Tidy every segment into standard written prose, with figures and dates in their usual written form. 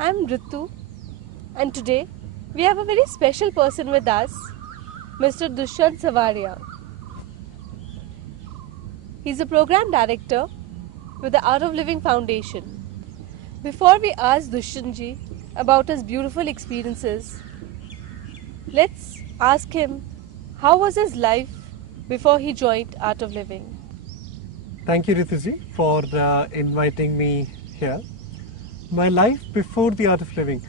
I'm Ritu, and today we have a very special person with us, Mr. Dushyant Savadia. He's a program director with the Art of Living Foundation. Before we ask Dushyant about his beautiful experiences, let's ask him how was his life before he joined Art of Living. Thank you, Rituji, for inviting me here. My life before the Art of Living.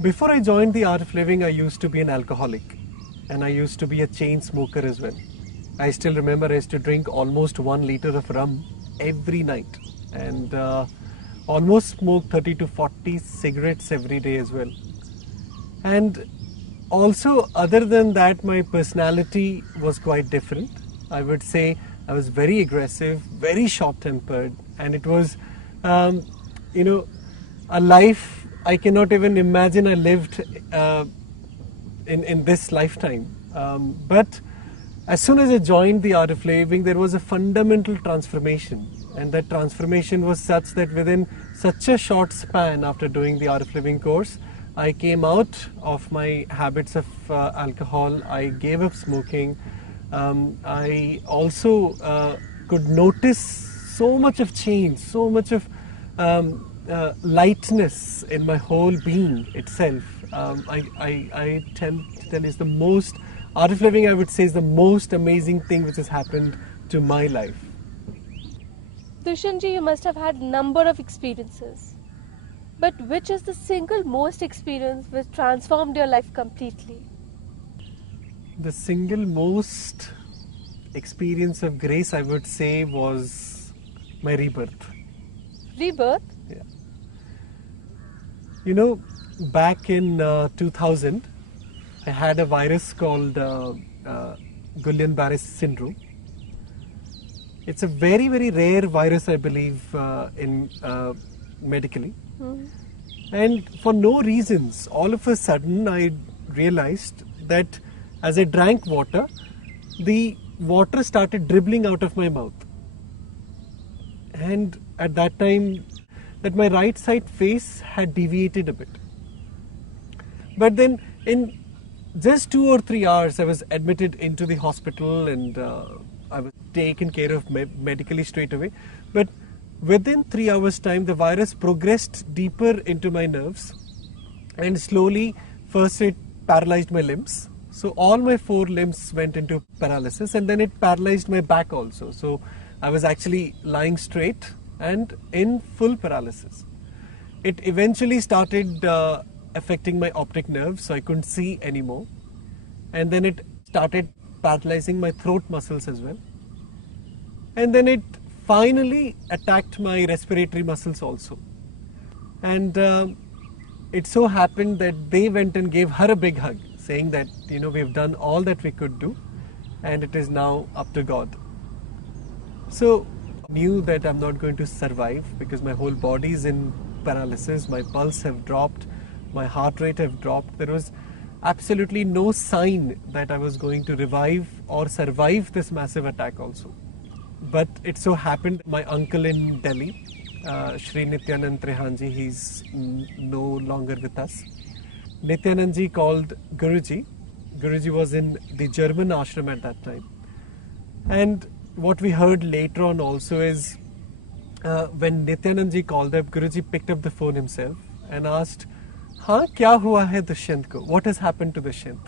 Before I joined the Art of Living, I used to be an alcoholic, and I used to be a chain smoker as well. I still remember I used to drink almost 1 liter of rum every night, and almost smoke 30 to 40 cigarettes every day as well. And also, other than that, my personality was quite different. I would say I was very aggressive, very short-tempered, and it was, a life I cannot even imagine I lived in this lifetime. But as soon as I joined the Art of Living, there was a fundamental transformation, and that transformation was such that within such a short span after doing the Art of Living course, I came out of my habits of alcohol. I gave up smoking. I also could notice so much of change, so much of lightness in my whole being itself. I tell you, it's the most, Art of Living, I would say, is the most amazing thing which has happened to my life. Dushyant, you must have had number of experiences. But which is the single most experience which transformed your life completely? The single most experience of grace, I would say, was my rebirth. Rebirth? Yeah. You know, back in 2000, I had a virus called Guillain-Barré syndrome. It's a very, very rare virus, I believe, in medically. And for no reasons, all of a sudden I realized that as I drank water, the water started dribbling out of my mouth. And at that time, that my right side face had deviated a bit. But then in just 2 or 3 hours, I was admitted into the hospital, and I was taken care of medically straight away. But within 3 hours' time, the virus progressed deeper into my nerves, and slowly, first it paralyzed my limbs. So all my 4 limbs went into paralysis, and then it paralyzed my back also. So I was actually lying straight and in full paralysis. It eventually started affecting my optic nerve, so I couldn't see anymore. And then it started paralyzing my throat muscles as well. And then it finally attacked my respiratory muscles also. And it so happened that they went and gave her a big hug, saying that, we've done all that we could do, and it is now up to God. So I knew that I'm not going to survive because my whole body is in paralysis, my pulse have dropped, my heart rate have dropped. There was absolutely no sign that I was going to revive or survive this massive attack also. But it so happened my uncle in Delhi, Shri Nityanand Trehanji, he's no longer with us. Nityanandji called Guruji. Guruji was in the German ashram at that time. And what we heard later on also is when Nityanandji called up, Guruji picked up the phone himself and asked, "Haan, kya hua hai Dushyant ko? What has happened to Dushyant?"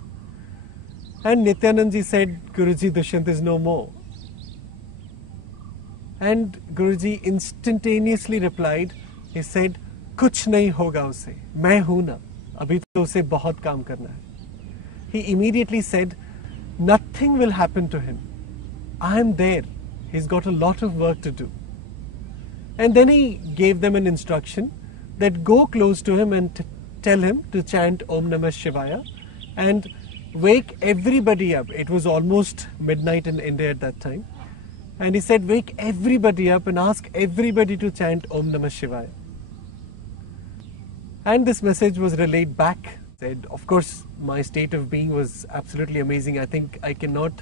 And Nityanandji said, "Guruji, Dushyant is no more." And Guruji instantaneously replied, he said, "Kuch nahi hoga usse, main hu na, abhi to usse bahut kaam karna hai." He immediately said, "Nothing will happen to him. I am there. He's got a lot of work to do." And then he gave them an instruction that go close to him and tell him to chant Om Namah Shivaya and wake everybody up. It was almost midnight in India at that time. And he said, wake everybody up and ask everybody to chant Om Namah Shivaya. And this message was relayed back. Said, of course, my state of being was absolutely amazing. I think I cannot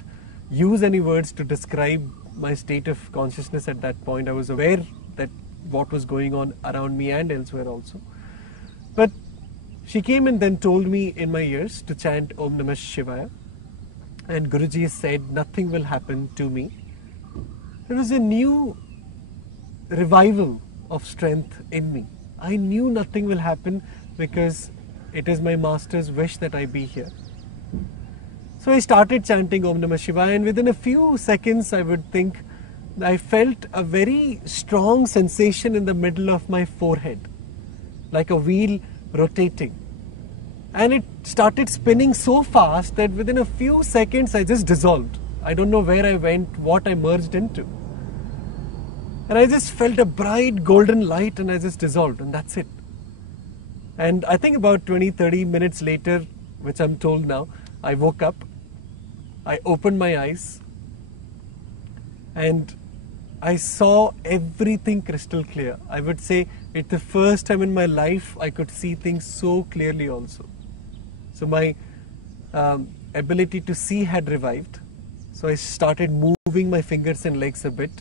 use any words to describe my state of consciousness at that point. I was aware that what was going on around me and elsewhere also. But she came and then told me in my ears to chant Om Namah Shivaya. And Guruji said, nothing will happen to me. There was a new revival of strength in me. I knew nothing will happen because it is my master's wish that I be here. So I started chanting Om Namah Shivaya, and within a few seconds I would think I felt a very strong sensation in the middle of my forehead, like a wheel rotating. And it started spinning so fast that within a few seconds I just dissolved. I don't know where I went, what I merged into. And I just felt a bright golden light and I just dissolved, and that's it. And I think about 20-30 minutes later, which I'm told now, I woke up, I opened my eyes, and I saw everything crystal clear. I would say it's the first time in my life I could see things so clearly also. So my ability to see had revived. So I started moving my fingers and legs a bit,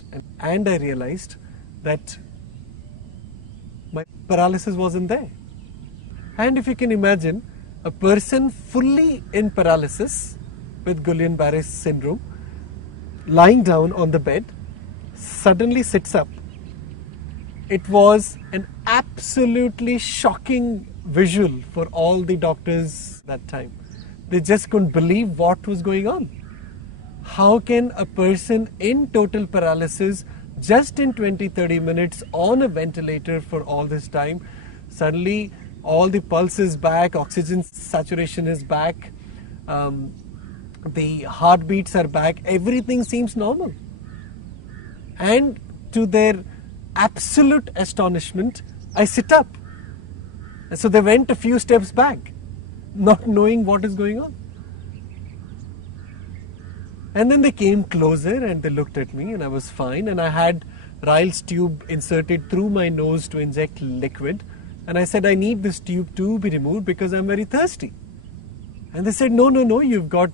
and I realized that my paralysis wasn't there. And if you can imagine, a person fully in paralysis with Guillain-Barré syndrome, lying down on the bed, suddenly sits up. It was an absolutely shocking visual for all the doctors that time. They just couldn't believe what was going on. How can a person in total paralysis, just in 20-30 minutes on a ventilator for all this time, suddenly all the pulse is back, oxygen saturation is back, the heartbeats are back, everything seems normal. And to their absolute astonishment, I sit up. And so they went a few steps back, not knowing what is going on. And then they came closer and they looked at me, and I was fine, and I had Ryle's tube inserted through my nose to inject liquid, and I said, I need this tube to be removed because I'm very thirsty. And they said, no, you've got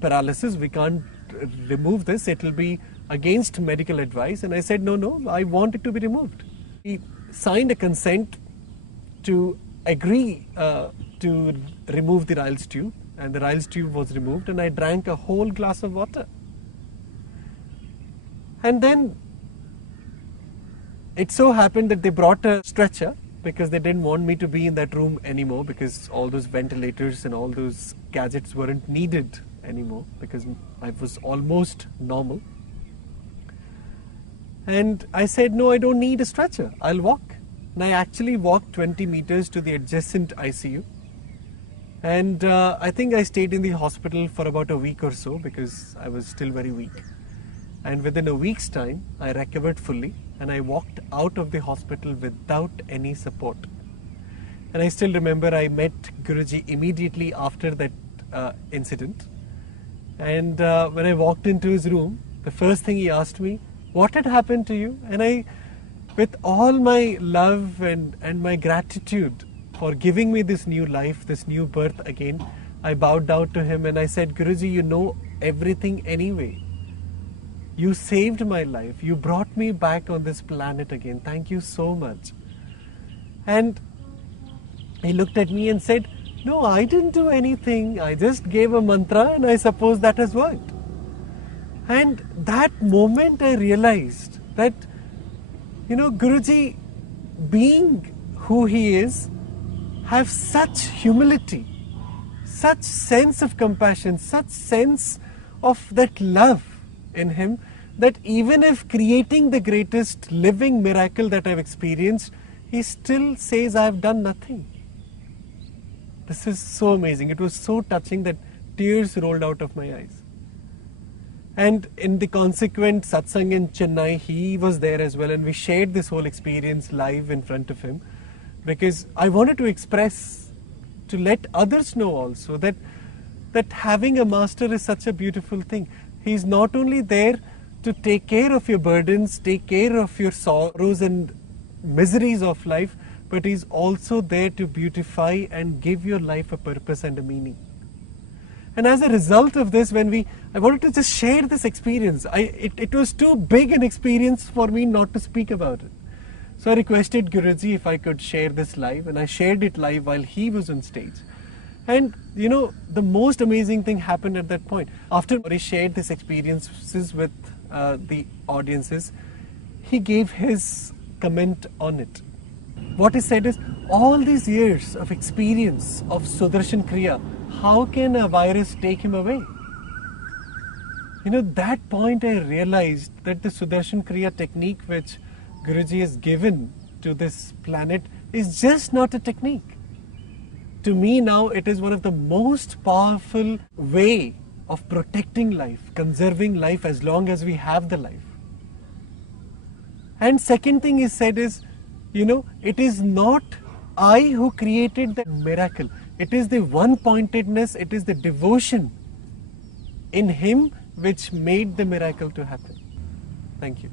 paralysis, we can't remove this, it will be against medical advice. And I said, no, I want it to be removed. He signed a consent to agree to remove the Ryle's tube, and the Ryle's tube was removed, and I drank a whole glass of water. And then it so happened that they brought a stretcher because they didn't want me to be in that room anymore, because all those ventilators and all those gadgets weren't needed anymore because I was almost normal. And I said, no, I don't need a stretcher, I'll walk. And I actually walked 20 meters to the adjacent ICU. And I think I stayed in the hospital for about a week or so because I was still very weak. And within a week's time, I recovered fully and I walked out of the hospital without any support. And I still remember I met Guruji immediately after that incident. And when I walked into his room, the first thing he asked me, what had happened to you? And I, with all my love and my gratitude for giving me this new life, this new birth again, I bowed down to him and I said, Guruji, you know everything anyway. You saved my life. You brought me back on this planet again. Thank you so much. And he looked at me and said, no, I didn't do anything. I just gave a mantra and I suppose that has worked. And that moment I realized that, Guruji, being who he is, have such humility, such sense of compassion, such sense of that love in him, that even if creating the greatest living miracle that I've experienced, he still says I have done nothing. This is so amazing. It was so touching that tears rolled out of my eyes. And in the consequent satsang in Chennai, he was there as well, and we shared this whole experience live in front of him, because I wanted to express, to let others know also that having a master is such a beautiful thing. He's not only there to take care of your burdens, take care of your sorrows and miseries of life, but he's also there to beautify and give your life a purpose and a meaning. And as a result of this, I wanted to just share this experience. It was too big an experience for me not to speak about it. So I requested Guruji if I could share this live, and I shared it live while he was on stage. And the most amazing thing happened at that point. After he shared his experiences with the audiences, he gave his comment on it. What he said is, all these years of experience of Sudarshan Kriya, how can a virus take him away? That point I realized that the Sudarshan Kriya technique which Guruji has given to this planet is just not a technique. To me now, it is one of the most powerful way of protecting life, conserving life as long as we have the life. And second thing he said is, it is not I who created the miracle. It is the one-pointedness, it is the devotion in him which made the miracle to happen. Thank you.